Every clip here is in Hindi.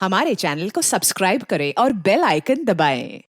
हमारे चैनल को सब्सक्राइब करें और बेल आइकन दबाएं।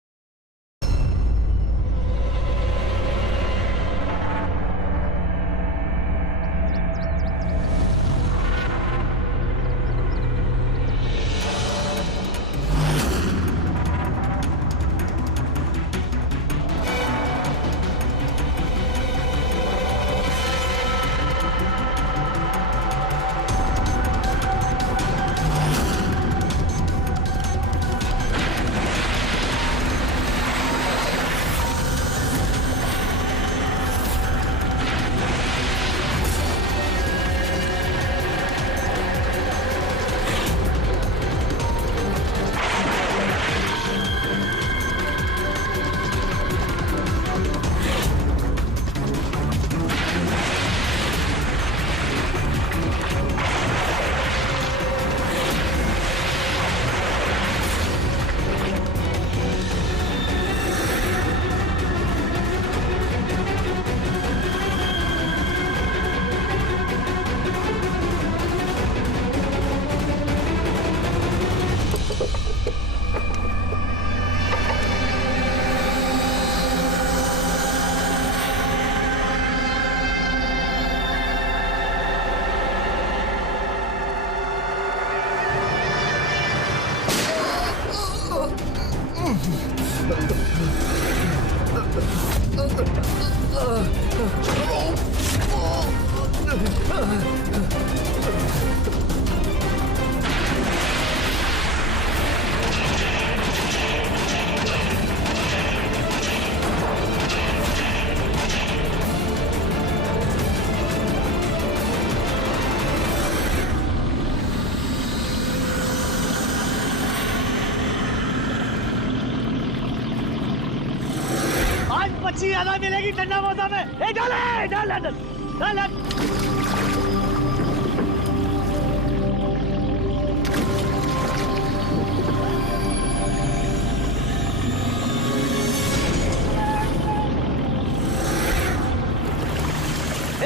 मच्छी ज्यादा मिलेगी ठंडा मौसम में। डाल डाल डाल डाल।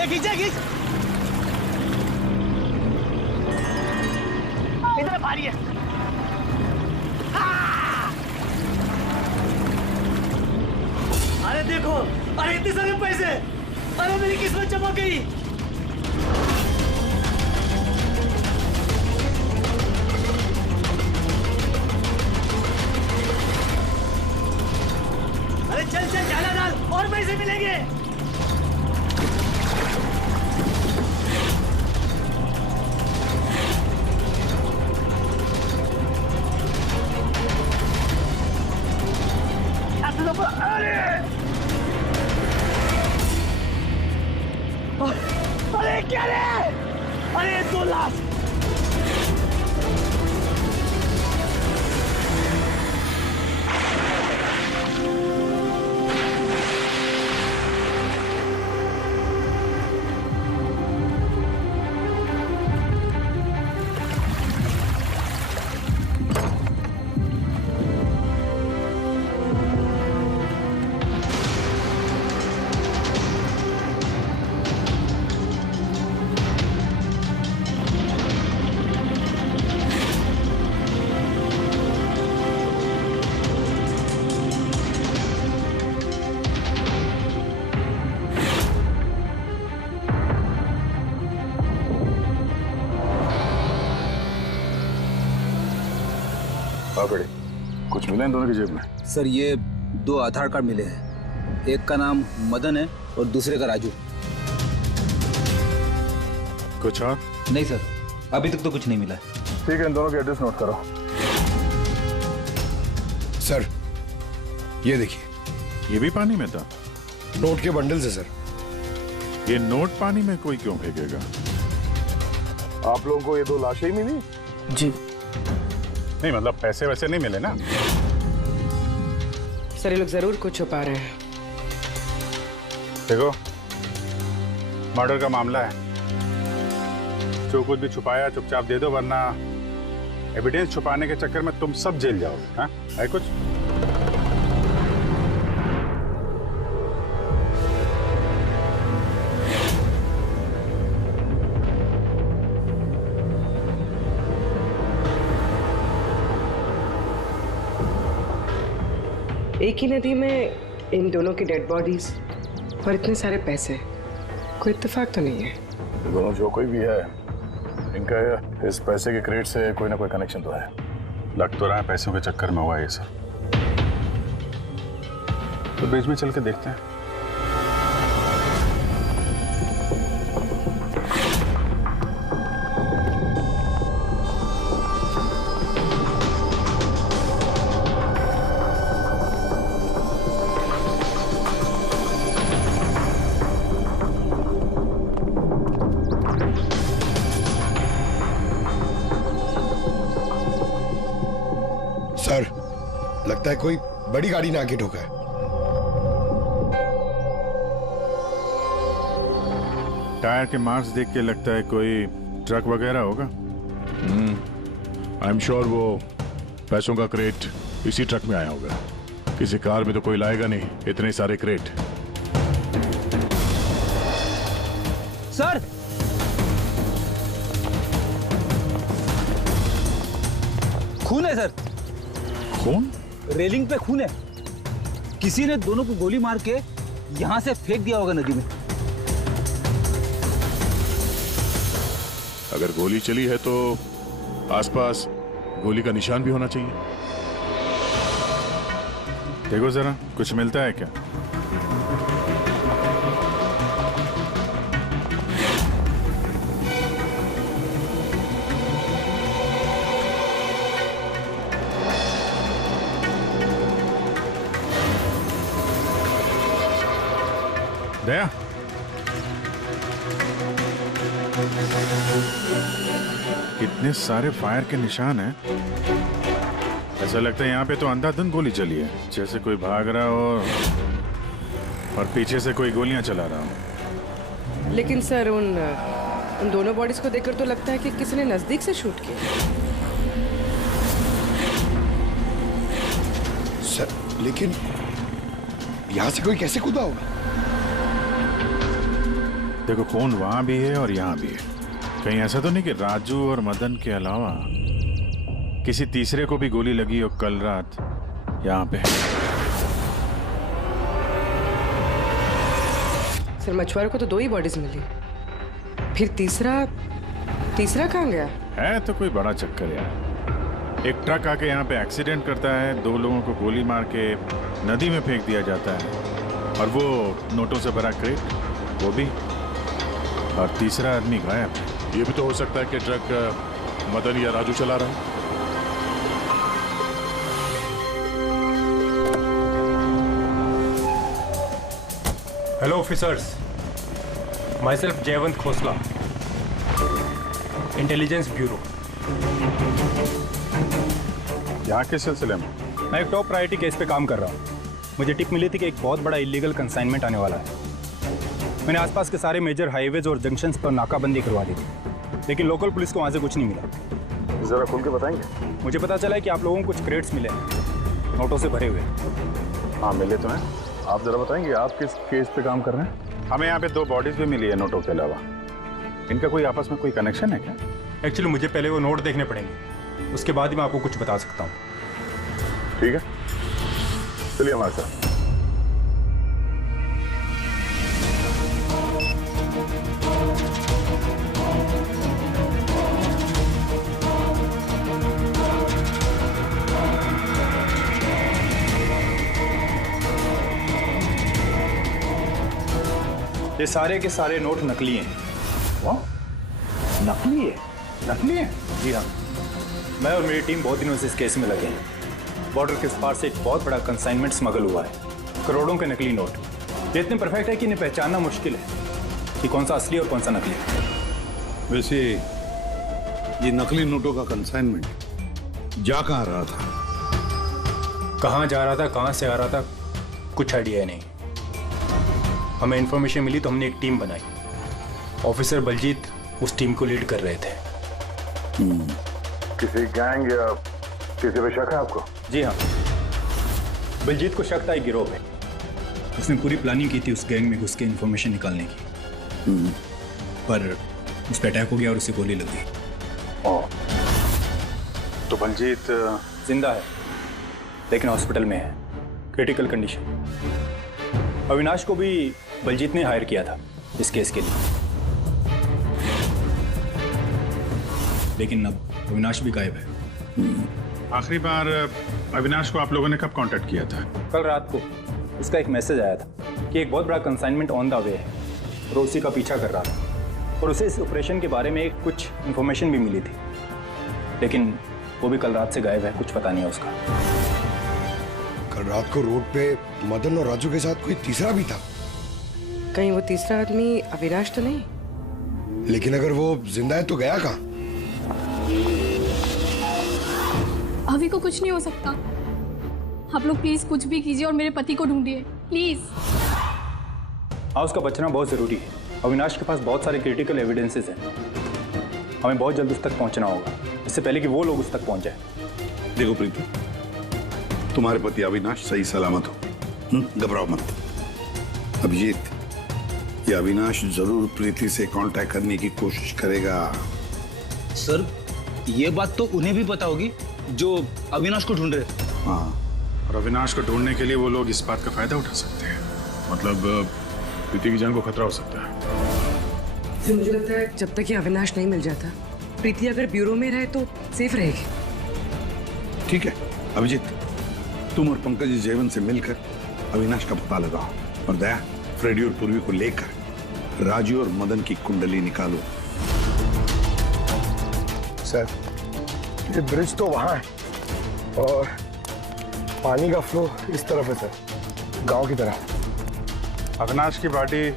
खींचे खींच, इधर भारी है। अरे देखो, अरे इतने सारे पैसे, अरे मेरी किस्मत चमक गई। अरे चल चल डाला डाल, और पैसे मिलेंगे। अरे क्या रे? अरे 2 लाख। कुछ मिला इन दोनों की जेब में? सर ये 2 आधार कार्ड मिले हैं, एक का नाम मदन है और दूसरे का राजू। कुछ और? नहीं सर, अभी तक तो कुछ नहीं मिला। ठीक है, इन दोनों के एड्रेस नोट करो। सर ये देखिए, ये भी पानी में था? नोट के बंडल से सर। ये नोट पानी में कोई क्यों फेंकेगा? आप लोगों को ये 2 लाशें ही मिली? जी नहीं, मतलब पैसे वैसे नहीं मिले ना? सर ये लोग जरूर कुछ छुपा रहे हैं। देखो, मर्डर का मामला है, जो कुछ भी छुपाया चुपचाप दे दो, वरना एविडेंस छुपाने के चक्कर में तुम सब जेल जाओगे। हाँ, है कुछ? एक ही नदी में इन दोनों की डेड बॉडीज और इतने सारे पैसे, कोई इत्तेफाक तो नहीं है? दोनों जो कोई भी है, इनका इस पैसे के क्रेट से कोई ना कोई कनेक्शन तो है। लग तो रहा है पैसों के चक्कर में हुआ ये सब। तो बीच में चल के देखते हैं। सर, लगता है कोई बड़ी गाड़ी ने आके ठोका है। टायर के मार्क्स देख के लगता है कोई ट्रक वगैरह होगा। आई एम श्योर वो पैसों का क्रेट इसी ट्रक में आया होगा। किसी कार में तो कोई लाएगा नहीं इतने सारे क्रेट। सर, खून है सर। कौन? रेलिंग पे खून है। किसी ने दोनों को गोली मार के यहां से फेंक दिया होगा नदी में। अगर गोली चली है तो आसपास गोली का निशान भी होना चाहिए। देखो जरा, कुछ मिलता है क्या? दया, कितने सारे फायर के निशान हैं। ऐसा लगता है यहाँ पे तो अंधाधुंध गोली चली है, जैसे कोई भाग रहा हो और पीछे से कोई गोलियां चला रहा हो। लेकिन सर उन दोनों बॉडीज को देखकर तो लगता है कि किसी ने नजदीक से शूट किया। सर, लेकिन यहां से कोई कैसे कूदा होगा? देखो, खून वहां भी है और यहाँ भी है। कहीं ऐसा तो नहीं कि राजू और मदन के अलावा किसी तीसरे को भी गोली लगी हो कल रात यहाँ पे। सर, मछुआरों को तो 2 ही बॉडीज मिली, फिर तीसरा कहाँ गया? है तो कोई बड़ा चक्कर यार। एक ट्रक आके यहाँ पे एक्सीडेंट करता है, 2 लोगों को गोली मार के नदी में फेंक दिया जाता है, और वो नोटों से भरा क्रेट वो भी, और तीसरा आदमी गायब। ये भी तो हो सकता है कि ट्रक मदन या राजू चला रहा है। Hello officers, myself जयवंत खोसला, इंटेलिजेंस ब्यूरो। यहाँ के सिलसिले में मैं एक टॉप प्रायोरिटी केस पे काम कर रहा हूँ। मुझे टिप मिली थी कि एक बहुत बड़ा इलीगल कंसाइनमेंट आने वाला है। मैंने आसपास के सारे मेजर हाईवेज और जंक्शंस पर नाकाबंदी करवा दी थी, लेकिन लोकल पुलिस को वहाँ से कुछ नहीं मिला। जरा खुल के बताएंगे? मुझे पता चला है कि आप लोगों को कुछ क्रेट्स मिले हैं, नोटों से भरे हुए। हाँ, मिले तो हैं। आप जरा बताएंगे आप किस केस पे काम कर रहे हैं? हमें यहाँ पे 2 बॉडीज भी मिली है नोटों के अलावा। इनका कोई आपस में कोई कनेक्शन है क्या? एक्चुअली मुझे पहले वो नोट देखने पड़ेंगे, उसके बाद ही मैं आपको कुछ बता सकता हूँ। ठीक है, चलिए हमारे साथ। ये सारे के सारे नोट नकली हैं। नकली है? नकली है? जी हाँ, मैं और मेरी टीम बहुत दिनों से इस केस में लगे हैं। बॉर्डर के पार से एक बहुत बड़ा कंसाइनमेंट स्मगल हुआ है, करोड़ों के नकली नोट। ये इतने परफेक्ट है कि इन्हें पहचानना मुश्किल है कि कौन सा असली और कौन सा नकली है। वैसे ये नकली नोटों का कंसाइनमेंट जा कहाँ रहा था? कहाँ जा रहा था, कहाँ से आ रहा था, कुछ आइडिया नहीं। हमें इन्फॉर्मेशन मिली तो हमने एक टीम बनाई। ऑफिसर बलजीत उस टीम को लीड कर रहे थे। किसी गैंग या किसी पे शक है आपको? जी हाँ, बलजीत को शक था एक गिरोह पे। उसने पूरी प्लानिंग की थी उस गैंग में घुस के इन्फॉर्मेशन निकालने की, पर उस पर अटैक हो गया और उसे गोली लग गई। तो बलजीत जिंदा है, लेकिन हॉस्पिटल में है। Critical condition. अविनाश को भी बलजीत ने हायर किया था इस केस के लिए, लेकिन अब अविनाश भी गायब है। आखिरी बार अविनाश को आप लोगों ने कब कांटेक्ट किया था? कल रात को उसका एक मैसेज आया था कि एक बहुत बड़ा कंसाइनमेंट ऑन द वे है और उसी का पीछा कर रहा था, और उसे इस ऑपरेशन के बारे में कुछ इन्फॉर्मेशन भी मिली थी, लेकिन वो भी कल रात से गायब है, कुछ पता नहीं है उसका। कल रात को रोड पे मदन और राजू के साथ कोई तीसरा भी था। कहीं वो तीसरा आदमी अविनाश तो नहीं? लेकिन अगर वो जिंदा है तो गया कहाँ? अभी को कुछ नहीं हो सकता। आप लोग प्लीज कुछ भी कीजिए और मेरे पति को ढूंढिए प्लीज। हाँ, उसका बचना बहुत जरूरी है। अविनाश के पास बहुत सारे क्रिटिकल एविडेंसेस हैं, हमें बहुत जल्द उस तक पहुंचना होगा, इससे पहले कि वो लोग उस तक पहुंच जाए। देखो प्रीति, तुम्हारे पति अविनाश सही सलामत हो, घबराओ मत। अभिजीत, ये अविनाश जरूर प्रीति से कांटेक्ट करने की कोशिश करेगा। सर, ये बात तो उन्हें भी पता होगी जो अविनाश को ढूंढ रहे। हाँ, और अविनाश को ढूंढने के लिए वो लोग इस बात का फायदा उठा सकते हैं, मतलब प्रीति की जान को खतरा हो सकता है। तो मुझे लगता है जब तक ये अविनाश नहीं मिल जाता, प्रीति अगर ब्यूरो में रहे तो सेफ रहेगी। ठीक है अभिजीत, तुम और पंकज जयवंत से मिलकर अविनाश का पता लगाओ, और दया, फ्रेडी और पूर्वी को लेकर राजू और मदन की कुंडली निकालो। सर, ये ब्रिज तो वहां है और पानी का फ्लो इस तरफ है सर, गांव की तरफ। अविनाश की बॉडी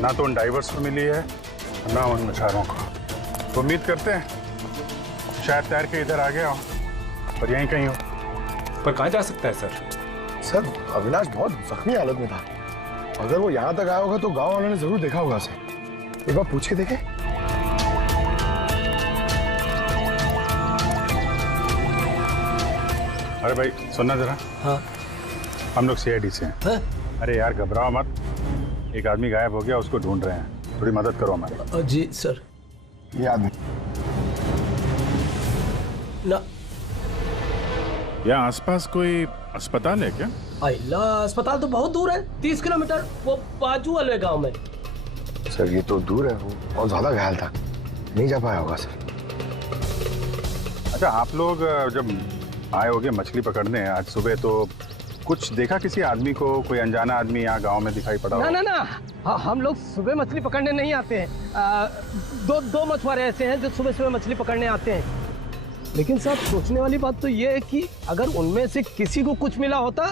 ना तो उन डाइवर्स को मिली है ना उन मछुआरों को। तो उम्मीद करते हैं शायद तैर के इधर आ गया हो और यहीं कहीं हो। पर कहाँ जा सकता है सर? सर, अविनाश बहुत जख्मी हालत में था। अगर वो यहाँ तक आया होगा तो गांव वालों ने जरूर देखा होगा सर। एक बार पूछ के देखें। अरे भाई सुनना जरा। हाँ। हम लोग सीआईडी से हैं। हाँ? अरे यार घबराओ मत, एक आदमी गायब हो गया, उसको ढूंढ रहे हैं, थोड़ी मदद करो हमारी। जी सर। ये आदमी ना, यहाँ आसपास कोई अस्पताल है क्या? अल्लाह, अस्पताल तो बहुत दूर है, 30 किलोमीटर, वो बाजू वाले गांव में। सर, ये तो दूर है, वो बहुत ज्यादा घायल था, नहीं जा पाया होगा सर। अच्छा, आप लोग जब आए होगे मछली पकड़ने आज सुबह, तो कुछ देखा किसी आदमी को? कोई अनजाना आदमी यहाँ गांव में दिखाई पड़ा? ना ना ना, हम लोग सुबह मछली पकड़ने नहीं आते हैं। दो मछुआरे ऐसे हैं जो सुबह सुबह मछली पकड़ने आते हैं। लेकिन साहब, सोचने वाली बात तो ये है कि अगर उनमें से किसी को कुछ मिला होता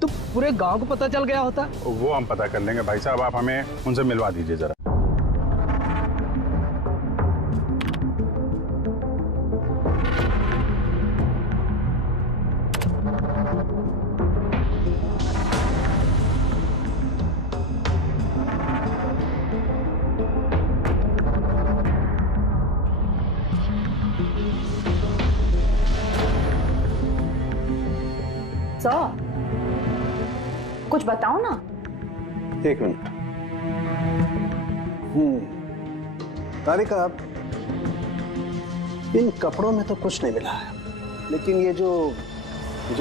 तो पूरे गांव को पता चल गया होता। वो हम पता कर लेंगे भाई साहब, आप हमें उनसे मिलवा दीजिए जरा। सर, कुछ बताओ ना। एक मिनट। तारिका, आप इन कपड़ों में तो कुछ नहीं मिला है, लेकिन ये जो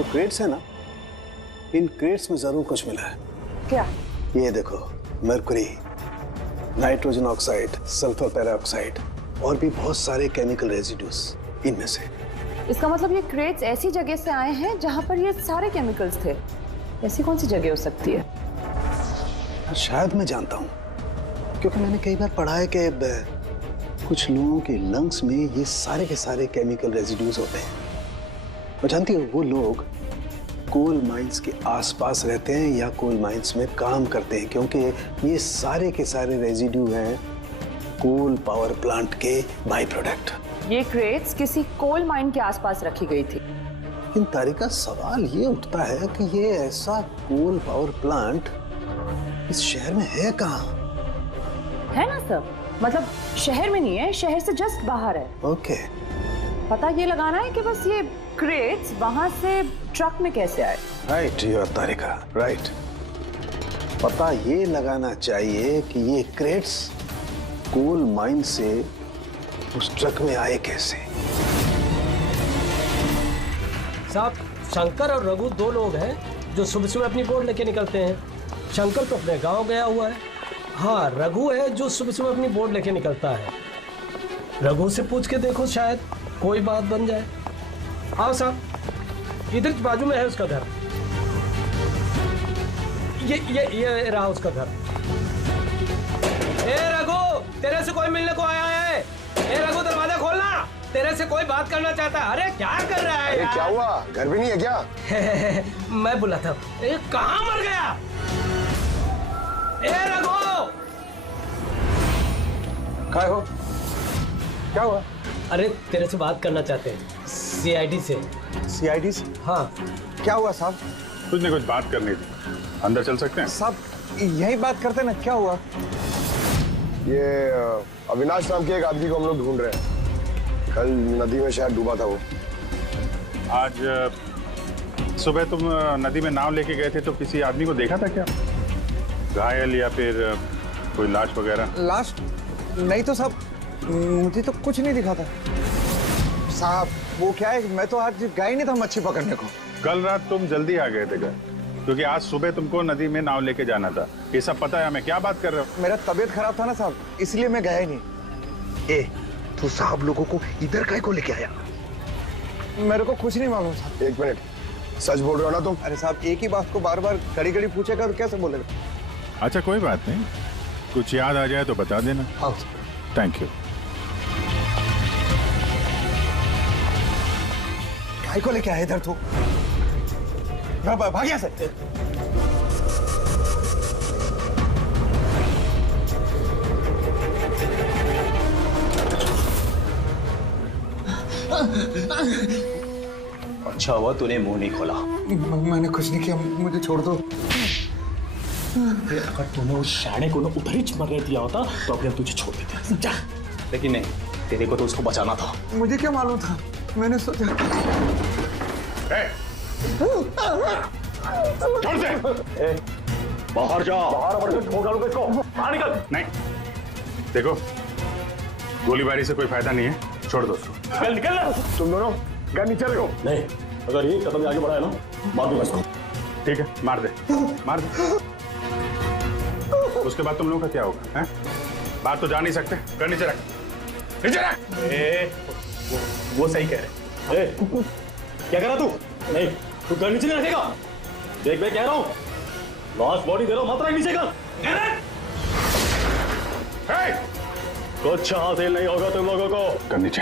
क्रेट्स है ना, इन क्रेट्स में जरूर कुछ मिला है। क्या? ये देखो, mercury, nitrogen oxide, sulphur peroxide और भी बहुत सारे केमिकल रेजिड्यूज इनमें से। इसका मतलब ये क्रेट्स ऐसी जगह से आए हैं जहां पर ये सारे केमिकल्स थे। ऐसी कौन सी जगह हो सकती है? शायद मैं जानता हूँ, क्योंकि मैंने कई बार पढ़ा है कि कुछ लोगों के लंग्स में ये सारे के सारे केमिकल रेजिड्यूज होते हैं। और जानती हो, वो लोग कोल माइंस के आसपास रहते हैं या कोल माइंस में काम करते हैं, क्योंकि ये सारे के सारे रेजिड्यू हैं कोल पावर प्लांट के बाई प्रोडक्ट। ये क्रेट्स किसी कोल माइन के आसपास रखी गई थी। लेकिन तारिका, सवाल ये उठता है कि ये ऐसा कोल पावर प्लांट इस शहर में है कहाँ? है ना सर, मतलब शहर में नहीं है, शहर से जस्ट बाहर है। ओके। पता ये लगाना है कि बस ये क्रेट्स वहां से ट्रक में कैसे आए। Right you Tarika, right. पता ये लगाना चाहिए कि ये क्रेट्स कोल माइन से उस ट्रक में आए कैसे। साहब, शंकर और रघु दो लोग हैं जो सुबह सुबह अपनी बोट लेके निकलते हैं। शंकर तो अपने गांव गया हुआ है। हाँ, रघु है जो सुबह सुबह अपनी बोट लेके निकलता है। रघु से पूछ के देखो, शायद कोई बात बन जाए। आओ साहब, इधर बाजू में है उसका घर। ये रहा उसका घर। ए रघु, तेरे से कोई मिलने को आया है। ए रघु, दरवाजा खोलना, तेरे से कोई बात करना चाहता है। अरे क्या कर रहा है? अरे क्या हुआ, घर भी नहीं है क्या? मैं बुला था। ए, कहाँ मर गया? ए रघु, क्या हो? क्या हुआ? अरे तेरे से बात करना चाहते हैं, सीआईडी से। सीआईडी से? हाँ। क्या हुआ साहब? कुछ नहीं, कुछ बात करनी थी। अंदर चल सकते हैं? साहब यही बात करते ना, क्या हुआ? ये अविनाश नाम के एक आदमी को हम लोग ढूंढ रहे हैं। कल नदी में शायद डूबा था वो। आज सुबह तुम नदी में नाव लेके गए थे तो किसी आदमी को देखा था क्या? घायल या फिर कोई लाश वगैरह? लाश नहीं तो साहब, मुझे तो कुछ नहीं दिखा था साहब। वो क्या है, मैं तो आज गया ही नहीं था मच्छी पकड़ने को। कल रात तुम जल्दी आ गए थे घर, क्योंकि आज सुबह तुमको नदी में नाव लेके जाना था। ये सब पता है हमें। क्या बात कर रहे हो? मेरा तबीयत खराब था ना साहब, इसलिए मैं गया ही नहीं। ए, तू साहब लोगों को इधर काहे को लेके आया? मेरे को कुछ नहीं मालूम साहब। एक मिनट, सच बोल रहे हो ना तुम? अरे साहब, एक ही बात को बार बार घड़ी घड़ी पूछेगा तो कैसे बोलेगा? अच्छा कोई बात नहीं, कुछ याद आ जाए तो बता देना। हाँ। Thank you. काहे को लेके आया इधर तू? भाग यहाँ से। अच्छा हुआ तूने मुंह नहीं खोला। मैंने कुछ नहीं किया, मुझे छोड़ दो। अगर तूने उस शाणे को उधर ही मरने दिया होता तो अभी हम तुझे छोड़ देते। जा। लेकिन नहीं, तेरे को तो उसको बचाना था। मुझे क्या मालूम था, मैंने सोचा। छोड़ दे। बाहर जा। बाहर छोड़ डालूंगा इसको। बाहर निकल। नहीं, देखो गोलीबारी से कोई फायदा नहीं है, छोड़ दो उसको। निकल निकल। तुम दोनों घर नीचे रखो। नहीं, अगर ये कदम आगे बढ़ाया ना, मार दूंगा इसको। ठीक है, मार दे, मार दे। उसके बाद तुम लोगों का क्या होगा? हैं? बाहर तो जा नहीं सकते। घर नीचे रख, नीचे रख। वो सही कह रहे। क्या करा तू? नहीं, तू घर नीचे नहीं रखेगा। देख मैं कह रहा हूँ, लास्ट बॉडी दे रहा हूँ, मत रख नीचे का। कुछ हासिल नहीं होगा तुम लोगों को। घर नीचे।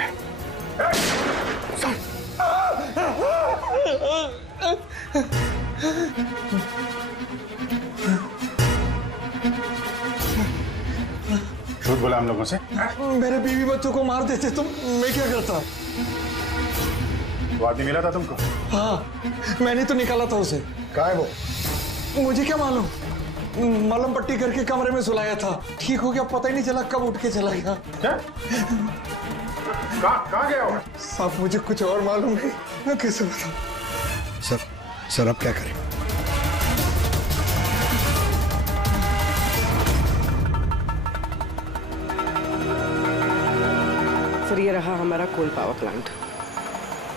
झूठ बोला हम लोगों से। मेरे बीवी बच्चों को मार देते तुम, मैं क्या करता? वो आदमी मिला था तुमको? हाँ, मैंने तो निकाला था उसे। कहाँ है वो? मुझे क्या मालूम, मलम पट्टी करके कमरे में सुलाया था। ठीक हो गया, पता ही नहीं चला कब उठ के चला गया। क्या? कहाँ गया हो? साहब मुझे कुछ और मालूम है, मैं कैसे बताऊं? सर अब क्या करें? सर, ये रहा हमारा कोल पावर प्लांट।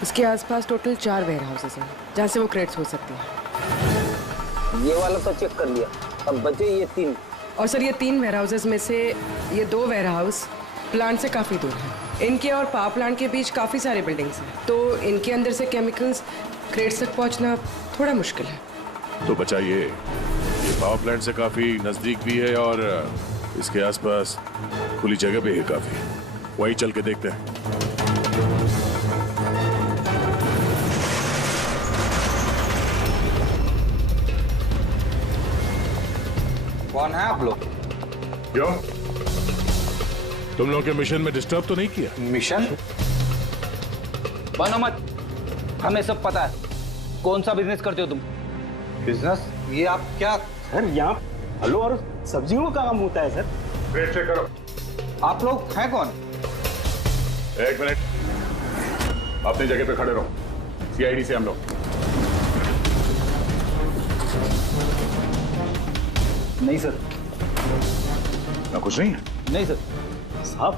इसके आसपास टोटल 4 वेयर हाउसेस हैं जहाँ से वो क्रेट्स हो सकती हैं। ये वाला तो चेक कर लिया, अब बचे ये 3। और सर, ये 3 वेयर हाउसेस में से ये 2 वेयर हाउस प्लांट से काफ़ी दूर हैं। इनके और पावर प्लांट के बीच काफ़ी सारे बिल्डिंग्स हैं, तो इनके अंदर से केमिकल्स क्रेट्स तक पहुँचना थोड़ा मुश्किल है। तो बचाइए, ये पावर प्लांट से काफी नजदीक भी है और इसके आसपास खुली जगह भी है काफी। वहीं चल के देखते हैं। कौन है आप लोग? क्यों, तुम लोग के मिशन में डिस्टर्ब तो नहीं किया? मिशन? बनो मत, हमें सब पता है। कौन सा बिजनेस करते हो तुम? बिजनेस? ये आप क्या? सर यहाँ फलों और सब्जियों का काम होता है सर। वेट चेक करो। आप लोग हैं कौन? एक मिनट, अपनी जगह पे खड़े रहो। सीआईडी से हम लोग। नहीं सर। ना कुछ नहीं है? नहीं सर। साहब,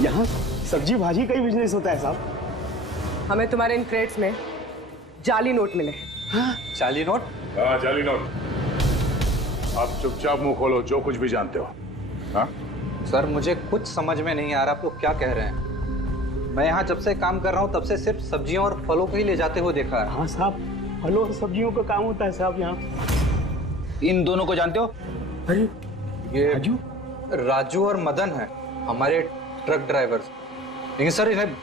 यहाँ सब्जी भाजी का ही बिजनेस होता है साहब। हमें तुम्हारे इन क्रेट्स में जाली नोट मिले। चाली नोट? हाँ, जाली नोट। आप चुपचाप मुंह खोलो, जो कुछ भी जानते हो। हाँ? सर मुझे कुछ समझ में नहीं आ रहा आप लोग क्या कह रहे हैं। मैं यहाँ जब से काम कर रहा हूँ तब से सिर्फ सब्जियों और फलों को ही ले जाते हुए देखा है। हाँ साहब, फलों और सब्जियों का काम होता है साहब यहाँ। इन दोनों को जानते हो? ये राजू और मदन है, हमारे ट्रक ड्राइवर्स। लेकिन सर इन्हें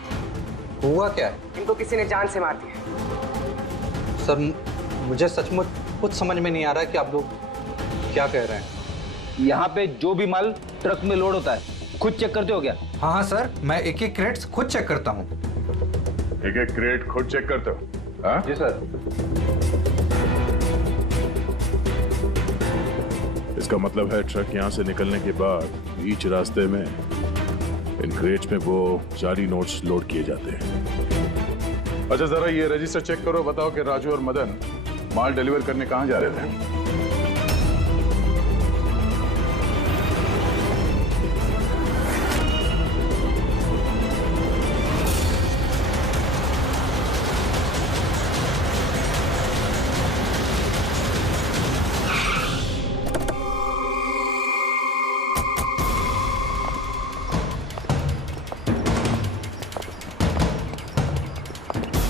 हुआ क्या है? इनको किसी ने जान से मार दिया। सर मुझे सचमुच कुछ समझ में नहीं आ रहा है कि आप लोग क्या कह रहे हैं। यहाँ पे जो भी माल ट्रक में लोड होता है खुद चेक करते हो क्या? हाँ हाँ सर, मैं एक एक क्रेट्स खुद चेक करता हूँ। एक एक क्रेट खुद चेक करते हो? हाँ? जी सर। इसका मतलब है ट्रक यहाँ से निकलने के बाद बीच रास्ते में इन क्रेट्स में वो जाली नोट्स लोड किए जाते हैं। अच्छा, जरा ये रजिस्टर चेक करो, बताओ कि राजू और मदन माल डिलीवर करने कहाँ जा रहे थे?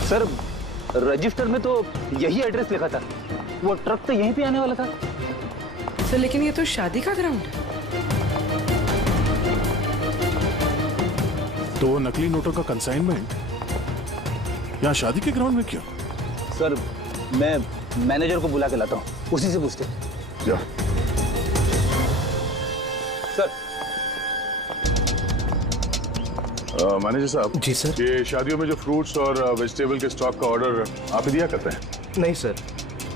सर रजिस्टर में तो यही एड्रेस लिखा था, वो ट्रक तो यहीं पे आने वाला था। सर लेकिन ये तो शादी का ग्राउंड है। तो वो नकली नोटों का कंसाइनमेंट यहाँ शादी के ग्राउंड में क्यों? सर मैं मैनेजर को बुला के लाता हूँ, उसी से पूछते। जा। सर। मैनेजर साहब। जी सर। ये शादियों में जो फ्रूट्स और वेजिटेबल के स्टॉक का ऑर्डर आप ही दिया करते हैं? नहीं सर,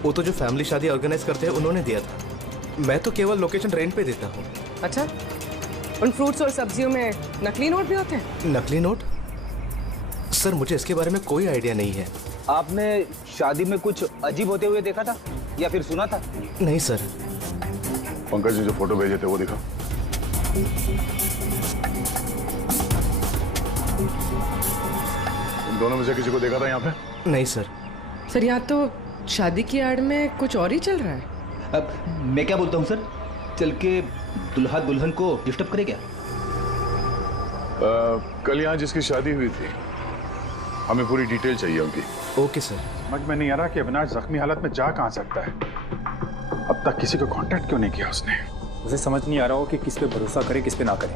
वो तो जो फैमिली शादी ऑर्गेनाइज करते हैं उन्होंने दिया था। मैं तो केवल लोकेशन रेंट पे देता हूँ। अच्छा, उन फ्रूट्स और सब्जियों में नकली नोट भी होते हैं? नकली नोट? सर मुझे इसके बारे में कोई आइडिया नहीं है। आपने शादी में कुछ अजीब होते हुए देखा था या फिर सुना था? नहीं सर। पंकज जी जो फोटो भेजे थे वो दिखाओ। इन दोनों में से किसी को देखा था यहाँ पे? नहीं सर। सर यहाँ तो शादी की आड़ में कुछ और ही चल रहा है। अब मैं क्या बोलता हूँ सर, चल के दुल्हा दुल्हन को डिस्टर्ब करे क्या? कल यहाँ जिसकी शादी हुई थी हमें पूरी डिटेल चाहिए उनकी। Okay sir. समझ में नहीं आ रहा कि अविनाश जख्मी हालत में जा कहाँ सकता है। अब तक किसी को कांटेक्ट क्यों नहीं किया उसने? मुझे समझ नहीं आ रहा हो कि किस पे भरोसा करे किस पे ना करे।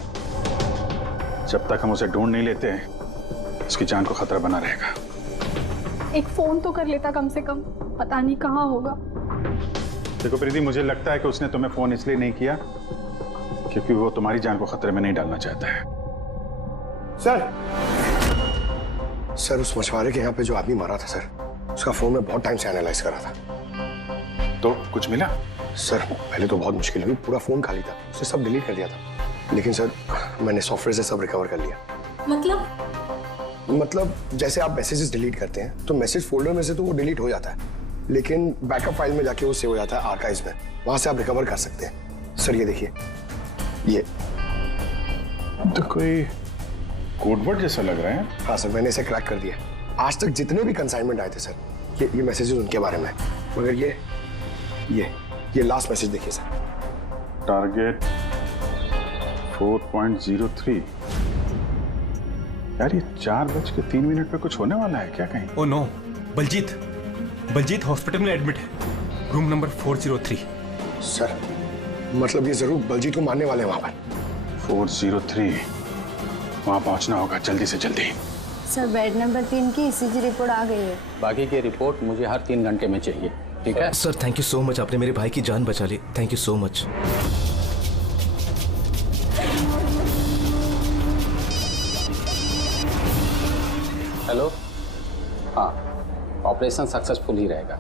जब तक हम उसे ढूंढ नहीं लेते उसकी जान को खतरा बना रहेगा। एक फोन तो कर लेता कम से कम, पता नहीं कहाँ होगा। देखो प्रीति, मुझे लगता है कि उसने तुम्हें फोन इसलिए नहीं किया क्योंकि वो तुम्हारी जान को खतरे में नहीं डालना चाहता है। सर उस मछुआरे के यहाँ पे जो आदमी मारा था सर, उसका फोन में बहुत टाइम से एनालाइज करा था। तो कुछ मिला? सर पहले तो बहुत मुश्किल हुई, पूरा फोन खाली था, उसे सब डिलीट कर दिया था। लेकिन सर मैंने सॉफ्टवेयर से सब रिकवर कर लिया। मतलब जैसे आप मैसेजेस डिलीट करते हैं तो मैसेज फोल्डर में से तो वो डिलीट हो जाता है, लेकिन बैकअप फाइल में जाके वो सेव हो जाता है आर्काइव्स में, वहां से आप रिकवर कर सकते हैं। सर ये देखिए, ये तो कोई कोडवर्ड जैसा लग रहा है। हाँ सर, मैंने इसे क्रैक कर दिया। आज तक जितने भी कंसाइनमेंट आए थे सर, ये मैसेजेस उनके बारे में, मगर ये लास्ट मैसेज देखिए सर। टारगेट 4.03। यार ये 4:03 पे कुछ होने वाला है क्या कहीं? ओ नो, बलजीत हॉस्पिटल में एडमिट है, रूम नंबर 403। सर मतलब ये जरूर बलजीत को मारने वाले हैं वहां पर। 403 वहां पहुंचना होगा जल्दी से जल्दी। सर बेड नंबर 3 की ईसीजी रिपोर्ट आ गई है। बाकी की रिपोर्ट मुझे हर 3 घंटे में चाहिए, ठीक है? Sir thank you so much, आपने मेरे भाई की जान बचा ली। Thank you so much. Hello, हाँ, ऑपरेशन सक्सेसफुल ही रहेगा।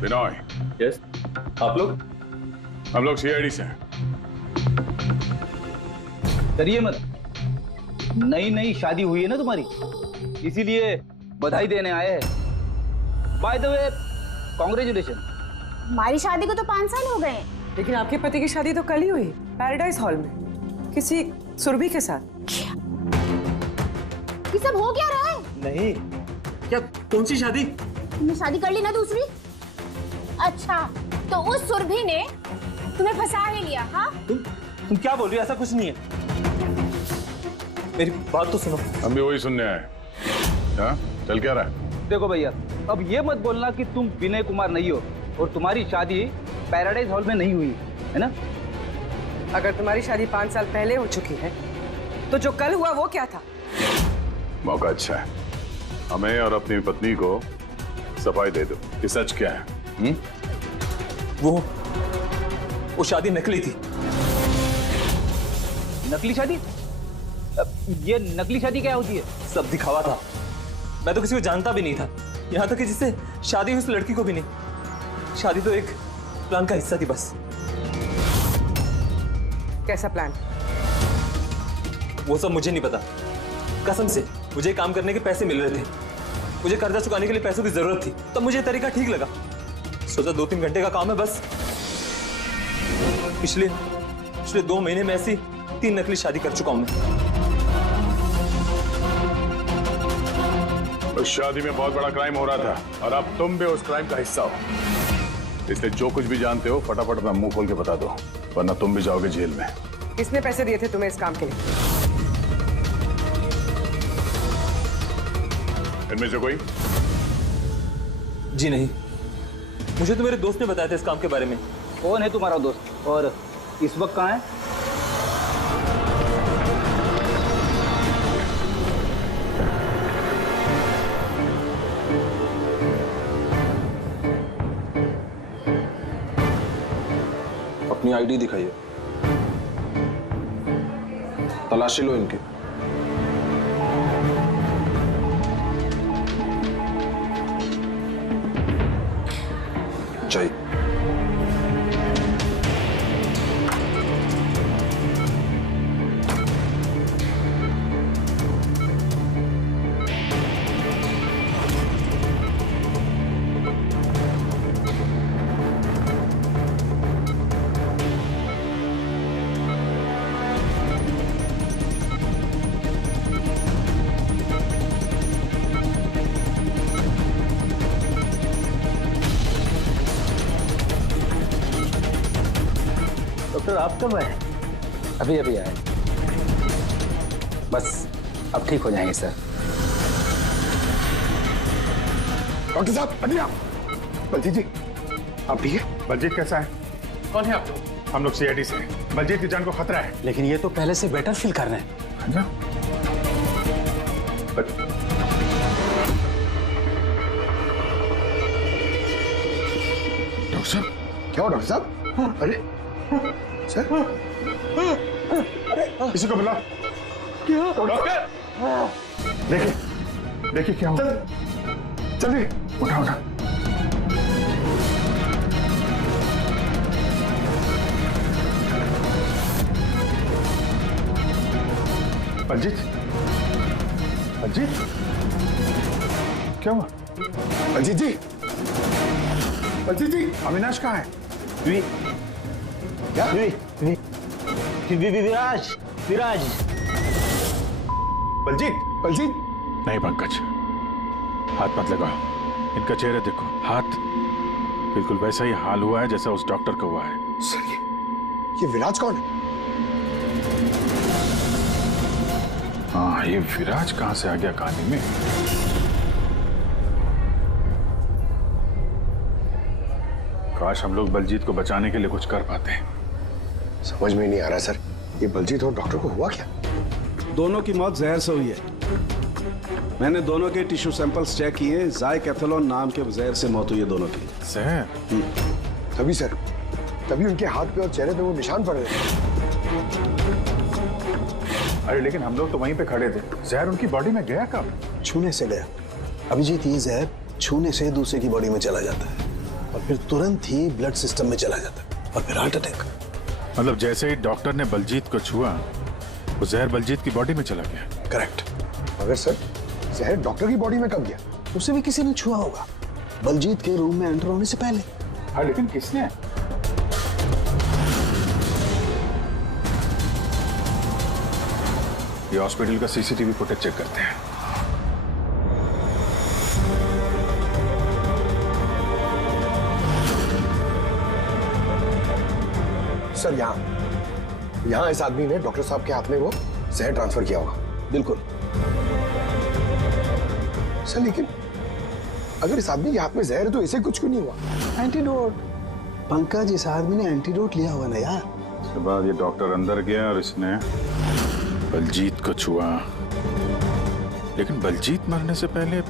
बिनॉय। यस, आप लोग? हम लोग सीआईडी से हैं। डरिए मत, नई शादी हुई है ना तुम्हारी, इसीलिए बधाई देने आए हैं। By the way congratulation. हमारी शादी को तो 5 साल हो गए। लेकिन आपके पति की शादी तो कल ही हुई, पैराडाइज हॉल में, किसी सुरभि के साथ। ये सब हो क्या रहा है? नहीं, क्या कौन सी शादी? तुमने शादी कर ली ना दूसरी? अच्छा, तो उस सुरभि ने तुम्हें फंसा ही लिया? हाँ, तुम क्या बोल रही हो? ऐसा कुछ नहीं है। मेरी बात तो सुनो। हम भी वही सुनने आए। हाँ, चल क्या रहा है? देखो भैया, अब ये मत बोलना कि तुम विनय कुमार नहीं हो और तुम्हारी शादी पैराडाइज हॉल में नहीं हुई है ना? अगर तुम्हारी शादी 5 साल पहले हो चुकी है तो जो कल हुआ वो क्या था? मौका अच्छा है, हमें और अपनी पत्नी को सफाई दे दो कि सच क्या है। वो शादी नकली थी। नकली शादी? ये नकली शादी क्या होती है? सब दिखावा था। मैं तो किसी को जानता भी नहीं था, यहाँ तक कि जिससे शादी हुई उस लड़की को भी नहीं। शादी तो एक प्लान का हिस्सा थी बस। कैसा प्लान? वो सब मुझे नहीं पता, कसम से। मुझे काम करने के पैसे मिल रहे थे, मुझे कर्जा चुकाने के लिए पैसों की जरूरत थी, तब मुझे तरीका ठीक लगा। सोचा 2-3 घंटे का काम है बस। पिछले 2 महीने में ऐसी 3 नकली शादी कर चुका हूं मैं। उस शादी में बहुत बड़ा क्राइम हो रहा था और अब तुम भी उस क्राइम का हिस्सा हो, इसलिए जो कुछ भी जानते हो फटाफट अपना मुंह खोल के बता दो, वरना तुम भी जाओगे जेल में। किसने पैसे दिए थे तुम्हें इस काम के लिए? इनमें से कोई? जी नहीं, मुझे तो मेरे दोस्त ने बताया था इस काम के बारे में। कौन है तुम्हारा दोस्त और इस वक्त कहाँ है? अपनी आईडी दिखाइए, तलाशी लो इनकी। चाहिए डॉक्टर, आप कब आए? अभी अभी आए, बस अब ठीक हो जाएंगे सर। डॉक्टर साहब, अभी आप। बलजीत जी, आप ठीक है? बलजीत कैसा है? कौन है आप लोग? हम लोग सीआईडी से हैं। बलजीत की जान को खतरा है। लेकिन ये तो पहले से बेटर फील कर रहे हैं। डॉक्टर साहब, क्या हुआ डॉक्टर साहब? अरे सर, किसी को बुलाओ। क्या डॉक्टर? देखिए देखिए क्या हुआ। जल्दी उठा उठा। बलजीत, बलजीत, क्या हुआ? बलजीत जी, बलजीत जी, अविनाश कहाँ है? क्या? विराज, विराज। बलजीत, बलजीत, नहीं पंकज, हाथ मत लगाओ। इनका चेहरा देखो, हाथ बिल्कुल वैसा ही हाल हुआ है जैसा उस डॉक्टर का हुआ है। सर ये विराज कौन है? हाँ, ये विराज कहाँ से आ गया कहानी में? काश हम लोग बलजीत को बचाने के लिए कुछ कर पाते हैं। समझ में नहीं आ रहा सर, ये बलजीत और डॉक्टर को हुआ क्या? दोनों की मौत जहर से हुई है। मैंने दोनों के टिश्यू सैंपल्स चेक किए, ज़ाइकैथोलोन नाम के जहर से मौत हुई है दोनों की। जहर? तभी सर, तभी उनके हाथ पे और चेहरे पे वो निशान पड़ रहे थे। अरे लेकिन हम लोग तो वहीं पे खड़े थे, जहर उनकी बॉडी में गया कब? छूने से गया। अभिजीत, ये जहर छूने से दूसरे की बॉडी में चला जाता है और फिर तुरंत ही ब्लड सिस्टम में चला जाता है और फिर हार्ट अटैक। मतलब जैसे ही डॉक्टर ने बलजीत को छुआ, वो जहर बलजीत की बॉडी में चला गया। करेक्ट। मगर सर, जहर डॉक्टर की बॉडी में कब गया? उसे भी किसी ने छुआ होगा। बलजीत के रूम में एंटर होने से पहले। हाँ, लेकिन किसने? ये हॉस्पिटल का सीसीटीवी फुटेज चेक करते हैं। सर यहाँ इस आदमी ने डॉक्टर साहब के हाथ में वो जहर ट्रांसफर किया होगा। बिल्कुल सर, लेकिन अगर इस आदमी के हाथ में जहर है तो इसे कुछ क्यों नहीं हुआ? एंटीडोट। पंकज, इस आदमी ने एंटीडोट लिया हुआ ना यार। उसके बाद ये डॉक्टर अंदर गया और इसने बलजीत को छुआ, लेकिन बलजीत मरने से पहले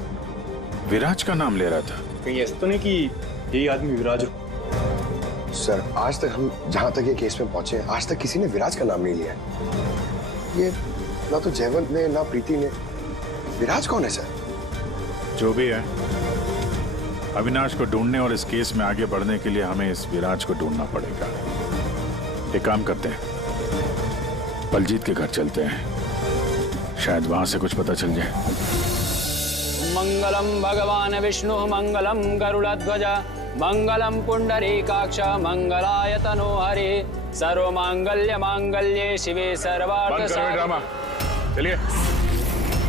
विराज का नाम ले रहा था। कहीं ऐसा तो नहीं कि यही आदमी विराज हो? सर, आज तक हम जहां तक ये केस में पहुंचे, आज तक किसी ने विराज का नाम नहीं लिया। ये ना तो जयवंत ने ना प्रीति ने। विराज कौन है सर? जो भी है, अविनाश को ढूंढने और इस केस में आगे बढ़ने के लिए हमें इस विराज को ढूंढना पड़ेगा। एक काम करते हैं, बलजीत के घर चलते हैं, शायद वहां से कुछ पता चल जाए। मंगलम भगवान विष्णु मंगलम गरुड़ध्वज मंगलम पुंडरीकाक्ष मंगलाय तनोहरे सर्व मांगल्य मांगल्ये शिवे सर्वार्थ ड्रामा। चलिए।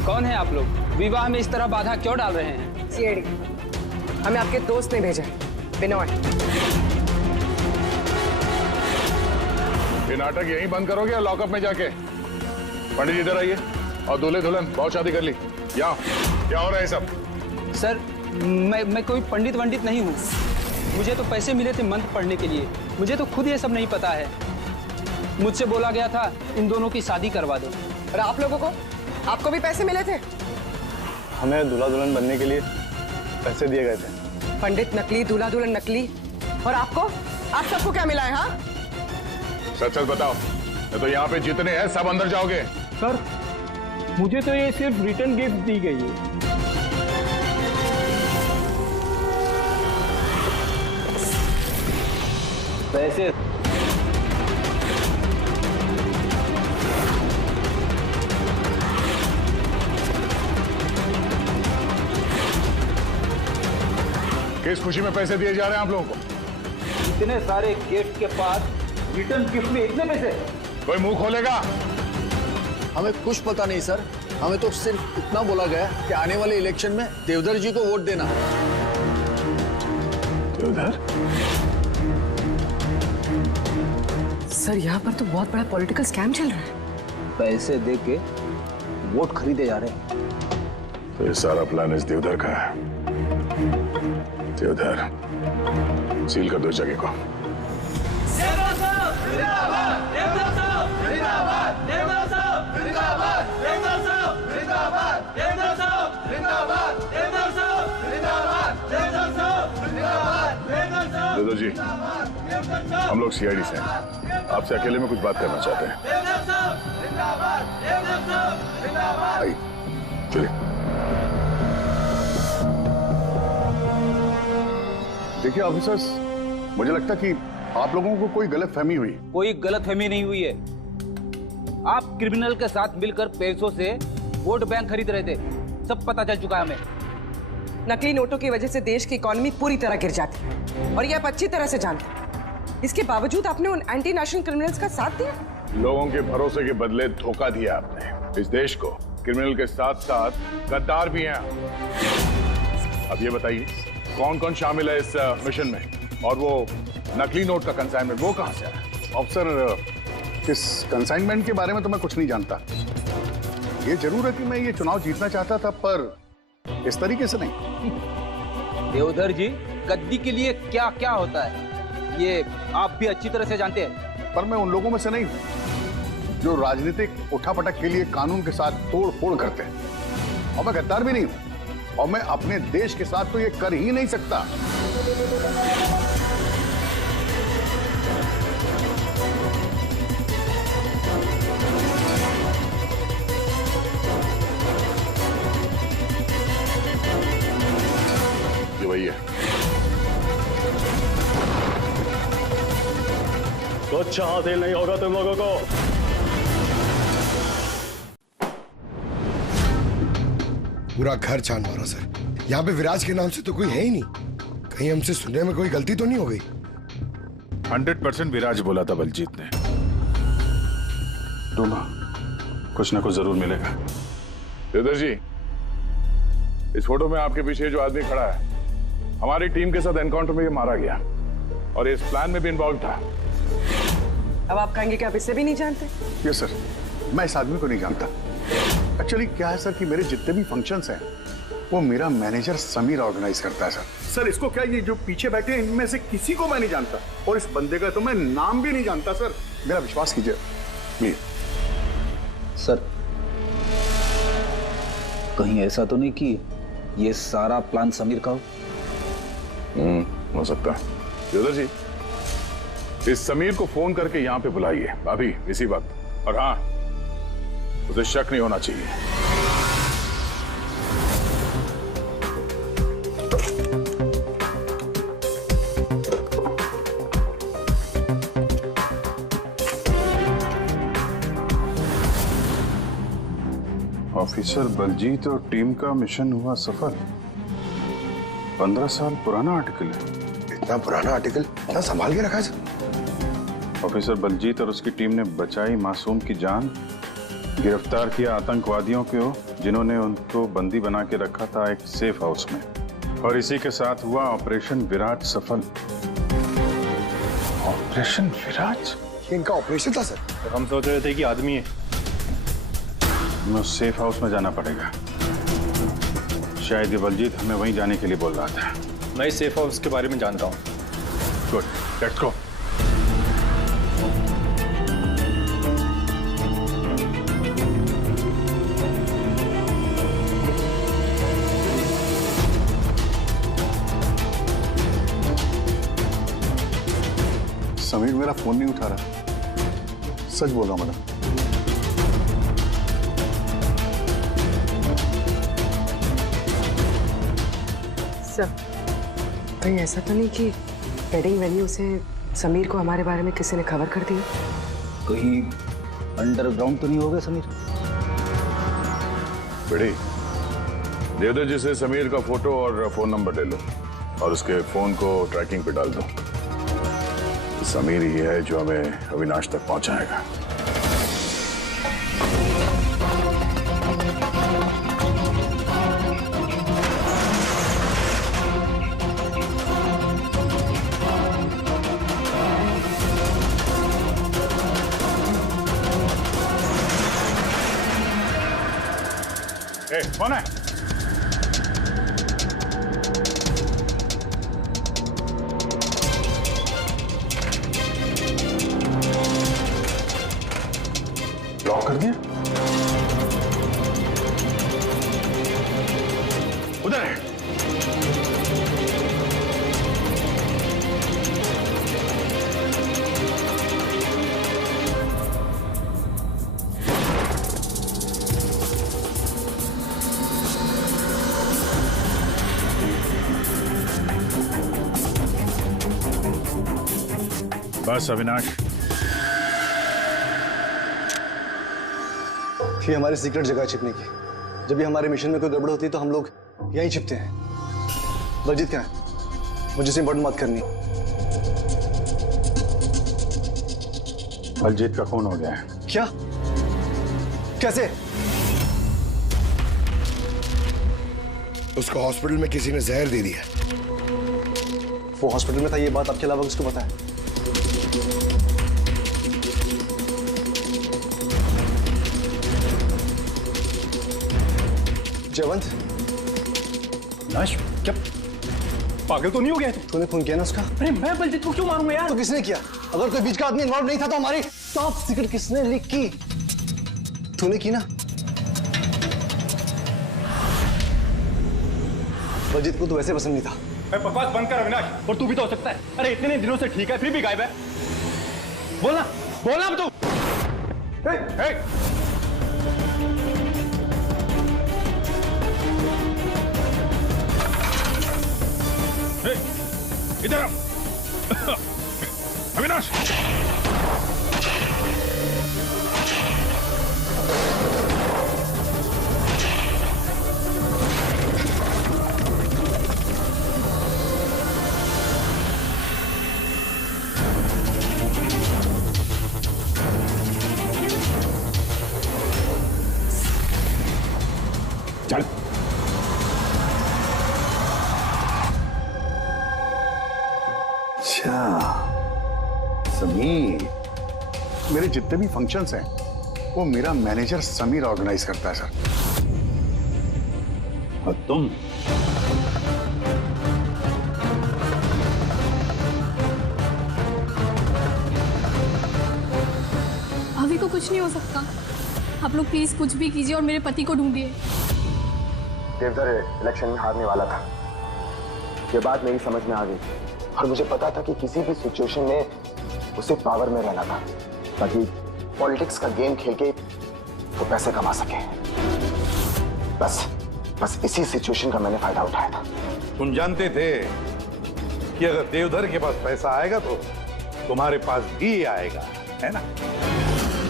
कौन है आप लोग? विवाह में इस तरह बाधा क्यों डाल रहे हैं? सीआईडी, हमें आपके दोस्त ने भेजा, बिनोय। ये नाटक यहीं बंद करोगे या लॉकअप में जाके? पंडित जी इधर आइए और दूल्हे दुल्हन बहुत शादी कर ली। यहाँ क्या हो रहा है सब? सर, मैं कोई पंडित वंडित नहीं हूँ। मुझे तो पैसे मिले थे मंत्र पढ़ने के लिए। मुझे तो खुद ये सब नहीं पता है। मुझसे बोला गया था इन दोनों की शादी करवा दो। और आप लोगों को? आपको भी पैसे मिले थे? हमें दूल्हा दुल्हन बनने के लिए पैसे दिए गए थे। पंडित नकली, दूल्हा दुल्हन नकली, और आपको? आप सबको क्या मिला है? हाँ, सच सच बताओ, नहीं तो यहाँ पे जितने हैं सब अंदर जाओगे। सर, मुझे तो ये सिर्फ रिटर्न गिफ्ट दी गई है। पैसे किस खुशी में पैसे दिए जा रहे हैं आप लोगों को? इतने सारे गेट के पास रिटर्न गिफ्ट में इतने पैसे? कोई मुंह खोलेगा? हमें कुछ पता नहीं सर, हमें तो सिर्फ इतना बोला गया कि आने वाले इलेक्शन में देवधर जी को वोट देना है। देवधर? सर, यहाँ पर तो बहुत बड़ा पॉलिटिकल स्कैम चल रहा है। पैसे दे के वोट खरीदे जा रहे हैं। तो ये सारा प्लान इस देवधर का है। देवधर, सील कर दो जगह को। देवधर जी, हम लोग सीआईडी से हैं, आपसे अकेले में कुछ बात करना चाहते हैं। आइए, चलिए। देखिए ऑफिसर्स, मुझे लगता कि आप लोगों को कोई गलतफहमी हुई। कोई गलतफहमी नहीं हुई है। आप क्रिमिनल के साथ मिलकर पैसों से वोट बैंक खरीद रहे थे, सब पता चल चुका है हमें। नकली नोटों की वजह से देश की इकोनॉमी पूरी तरह गिर जाती है और ये आप अच्छी तरह से जानते हैं। इसके बावजूद आपने उन एंटी नेशनल क्रिमिनल्स का साथ दिया। लोगों के भरोसे के बदले धोखा दिया आपने इस देश को। क्रिमिनल के साथ साथ गद्दार भी हैं। अब ये बताइए, कौन कौन शामिल है इस मिशन में? और वो नकली नोट का कंसाइनमेंट वो कहां से आया? ऑफिसर, इस कंसाइनमेंट के बारे में तो मैं कुछ नहीं जानता। ये जरूर है कि मैं ये चुनाव जीतना चाहता था, पर इस तरीके से नहीं। देवधर जी, गद्दी के लिए क्या क्या होता है ये आप भी अच्छी तरह से जानते हैं। पर मैं उन लोगों में से नहीं हूं जो राजनीतिक उठापटक के लिए कानून के साथ तोड़ फोड़ करते हैं। और मैं गद्दार भी नहीं हूं, और मैं अपने देश के साथ तो ये कर ही नहीं सकता। ये वही है। कुछ हासिल नहीं होगा तुम लोगों को। पूरा घर छान मारा सर, यहाँ पे विराज के नाम से तो कोई है ही नहीं। कहीं हमसे सुनने में कोई गलती तो नहीं हो गई? 100% विराज बोला था बलजीत ने। डूमा, कुछ ना कुछ जरूर मिलेगा। देवदर जी, इस फोटो में आपके पीछे जो आदमी खड़ा है, हमारी टीम के साथ एनकाउंटर में ये मारा गया और इस प्लान में भी इन्वॉल्व था। अब आप कहेंगे कि आप इसे भी नहीं जानते? यस सर, मैं इस आदमी को नहीं जानता। एक्चुअली क्या है सर कि मेरे जितने भी फंक्शंस हैं वो मेरा मैनेजर समीर ऑर्गेनाइज करता है सर। इसको क्या, ये जो पीछे बैठे हैं इनमें से किसी को मैं नहीं जानता और इस बंदे का तो मैं नाम भी नहीं जानता सर। मेरा विश्वास कीजिए प्लीज। सर, कहीं ऐसा तो नहीं कि ये सारा प्लान समीर का हो? हो सकता है। देवदर जी, इस समीर को फोन करके यहाँ पे बुलाइए अभी इसी वक्त। और हाँ, उसे शक नहीं होना चाहिए। ऑफिसर बलजीत और टीम का मिशन हुआ सफल। 15 साल पुराना आर्टिकल है। इतना पुराना आर्टिकल क्या संभाल के रखा है सर? ऑफिसर बलजीत और उसकी टीम ने बचाई मासूम की जान, गिरफ्तार किया आतंकवादियों को जिन्होंने उनको बंदी बना के रखा था एक सेफ हाउस में, और इसी के साथ हुआ ऑपरेशन विराट सफल। ऑपरेशन विराट? इनका ऑपरेशन था सर? तो हम सोच रहे थे कि आदमी है। हमें उस सेफ हाउस में जाना पड़ेगा। शायद ये बलजीत हमें वहीं जाने के लिए बोल रहा था। मैं इस सेफ हाउस के बारे में जानता हूँ। Good, let's go. समीर मेरा फोन नहीं उठा रहा। सच बोल रहा हूं मैडम। सर, कहीं ऐसा तो नहीं कि वेडिंग वेन्यू से समीर को हमारे बारे में किसी ने खबर कर दी? कहीं अंडरग्राउंड तो नहीं हो गया समीर? बेटी, देवदर जी से समीर का फोटो और फोन नंबर ले लो और उसके फोन को ट्रैकिंग पे डाल दो। समीर ही है जो हमें अविनाश तक पहुंचाएगा। कौन है? लॉक कर दिया? उधर है। बस अविनाश, ये हमारी सीक्रेट जगह है छिपने की। जब भी हमारे मिशन में कोई गड़बड़ होती है तो हम लोग यहीं छिपते हैं। बलजीत क्या है? मुझे से इंपॉर्टेंट बात करनी। बलजीत का खून हो गया है। क्या? कैसे? उसको हॉस्पिटल में किसी ने जहर दे दिया। वो हॉस्पिटल में था, ये बात आपके अलावा किसको पता है? जयवंत, नाश, क्या पागल तो नहीं हो गया तू? तूने फोन किया ना उसका? अरे मैं बलजीत को क्यों मारूंगा यार? तो किसने किया? अगर कोई बीच का आदमी इन्वॉल्व नहीं था तो हमारी टॉप सीक्रेट किसने लीक की? तूने की ना? बलजीत को तो वैसे पसंद नहीं था। बकवास बंद कर अविनाश, और तू भी तो हो सकता है। अरे इतने दिनों से ठीक है, फिर भी गायब है। बोलना बोलना अब तू। इधर आओ। अविनाश, अच्छा, समीर। मेरे जितने भी फंक्शंस हैं वो मेरा मैनेजर समीर ऑर्गेनाइज करता है सर। और तुम? अभी को कुछ नहीं हो सकता। आप लोग प्लीज कुछ भी कीजिए और मेरे पति को ढूंढिए। देवधर इलेक्शन में हारने वाला था, ये बात मेरी समझ में आ गई और मुझे पता था कि किसी भी सिचुएशन में उसे पावर में रहना था ताकि पॉलिटिक्स का गेम खेल के वो पैसे कमा सके। बस इसी सिचुएशन का मैंने फायदा उठाया था। तुम जानते थे कि अगर देवधर के पास पैसा आएगा तो तुम्हारे पास भी आएगा, है ना?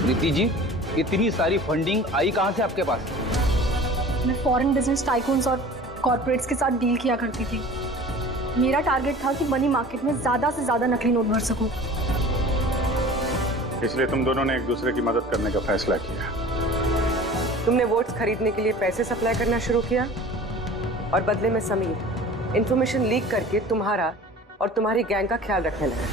प्रीति जी, इतनी सारी फंडिंग आई कहां से आपके पास? मैं फॉरेन बिजनेस टाइकून्स और कॉर्पोरेट्स के साथ डील किया करती थी। मेरा टारगेट था कि मनी मार्केट में ज्यादा से ज्यादा नकली नोट भर सकूं। इसलिए तुम दोनों ने एक दूसरे की मदद करने का फैसला किया। तुमने वोट्स खरीदने के लिए पैसे सप्लाई करना शुरू किया और बदले में समीर इंफॉर्मेशन लीक करके तुम्हारा और तुम्हारी गैंग का ख्याल रखने लगा।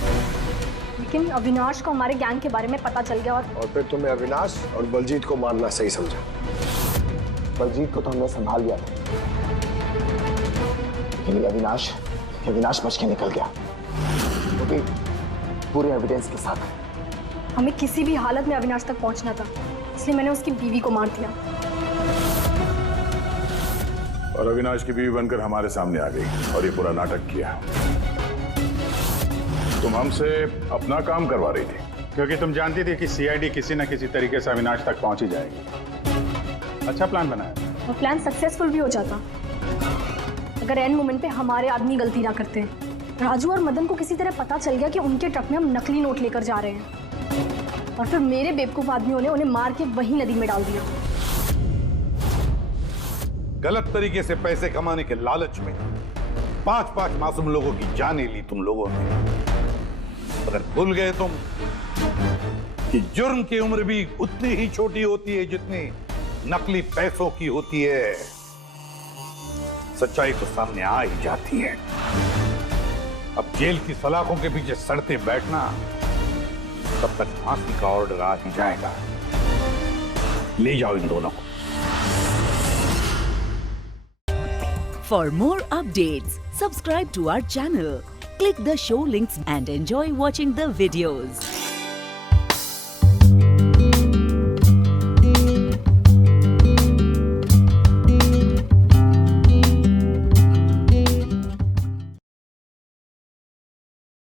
लेकिन अविनाश को हमारे गैंग के बारे में पता चल गया और फिर तुमने अविनाश और बलजीत को मारना सही समझा। बलजीत को तो हमने संभाल लिया था, लेकिन अविनाश बच के निकल गया, वो भी पूरे एविडेंस के साथ। हमें किसी भी हालत में अविनाश तक पहुंचना था, इसलिए मैंने उसकी बीवी को मार दिया। और अविनाश की बीवी बनकर हमारे सामने आ गई और ये पूरा नाटक किया। तुम हमसे अपना काम करवा रही थी क्योंकि तुम जानती थी कि सीआईडी किसी न किसी तरीके से अविनाश तक पहुंच ही जाएगी। अच्छा प्लान बनाया और प्लान सक्सेसफुल भी हो जाता अगर एंड मोमेंट पे हमारे आदमी गलती ना करते। राजू और मदन को किसी तरह पता चल गया कि उनके ट्रक में हम नकली नोट लेकर जा रहे हैं और फिर मेरे बेवकूफ आदमियों ने उन्हें मार के वही नदी में डाल दिया। गलत तरीके से पैसे कमाने के लालच में 5-5 मासूम लोगों की जानें ली तुम लोगों ने। अगर भूल गए तुम कि जुर्म की उम्र भी उतनी ही छोटी होती है जितनी नकली पैसों की होती है। सच्चाई तो सामने आ ही जाती है। अब जेल की सलाखों के पीछे सड़ते बैठना, तब तक फांसी का ऑर्डर आ ही जाएगा। ले जाओ इन दोनों को। For more updates, subscribe to our channel, click the show links and enjoy watching the videos.